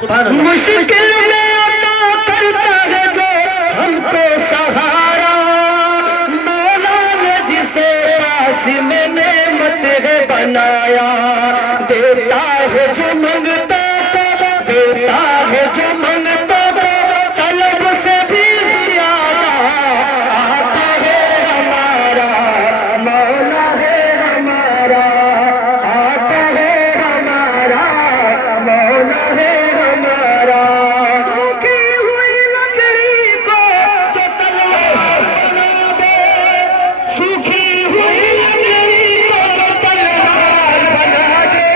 मुश्किल में अता करता है जो हमको सहारा, मौला ने जिसे पास में नेमत है बनाया, देता है जो मंगता को, देता है जो मंगता को, तलब से भी ज्यादा आता है हमारा, मौला है हमारा, आता है हमारा, मौला है हमारा। सूखी हुई लकड़ी को जो तलवार बना दे, सूखी हुई लकड़ी को जो तलवार बना दे,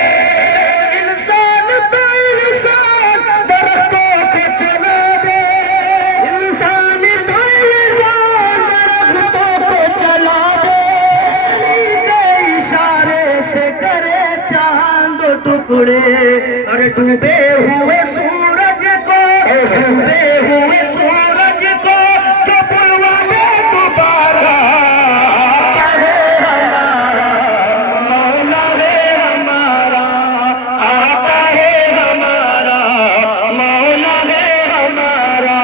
इंसान तो इंसान दरख्तों पे चला दे, इंसान तो इंसान दरख्तों पे चला दे, अली के इशारे से करे चांद टुकड़े, अरे डूबे हुए सूरज को, डूबे हुए सूरज को जो बुलवा दे दोबारा, है हमारा, मौला है हमारा, आका है हमारा, मौला है हमारा।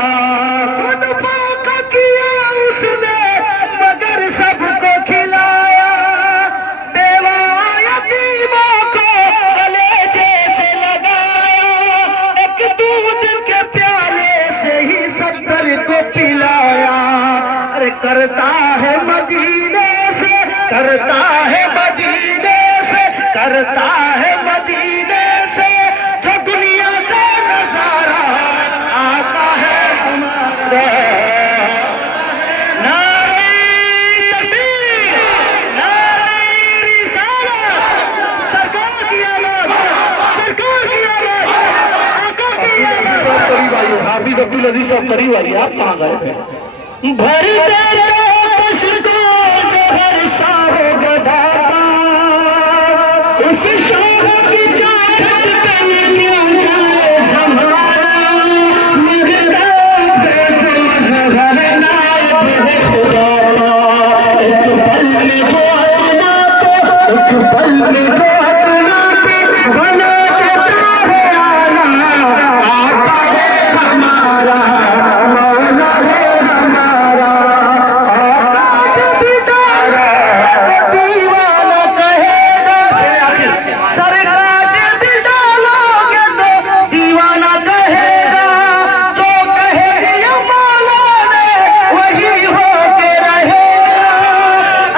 खुद फाका किया उसने मगर सबको खिलाया, बेवा यतीमों को गले जैसे लगाया, एक दूध के प्याले से ही 70 को पिलाया। अरे करता है मदीने से, करता है मदीने से, करता है मदीने से जो दुनिया का नजारा, आका है हमारा। नारे तकबीर, नारे रिसालत, सरकार की आवाज, सरकार की आवाज, आका की आवाज। करीब आइए, हाफिज अब्दुल अजीज साहब करीब आइए। आप कहाँ गए थे? भर दे पशुओं जो हर शाह गधा का, उस शाह की चाहत पे क्यों जाए ज़माना, महताब ज़हर नाब है खुदा का, एक पल में जो अपना को, एक पल में जो अपना को बना देता है आला, आका है हमारा, मौला है हमारा। सरकार भी डाला तो दीवाना कहेगा, सरकार भी डालोगे तो दीवाना कहेगा, जो कहेगी ये मौला ने वही होके रहेगा।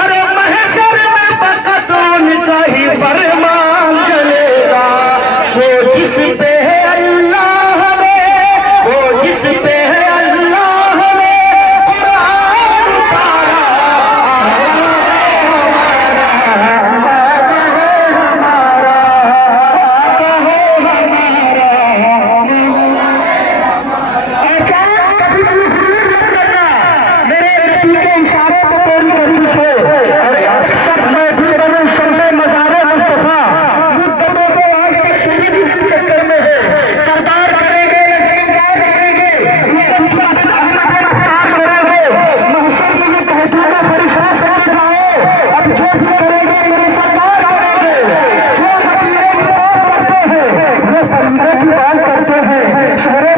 अरे महशर में फकत उनका ही फरमान चलेगा, वो जिस पे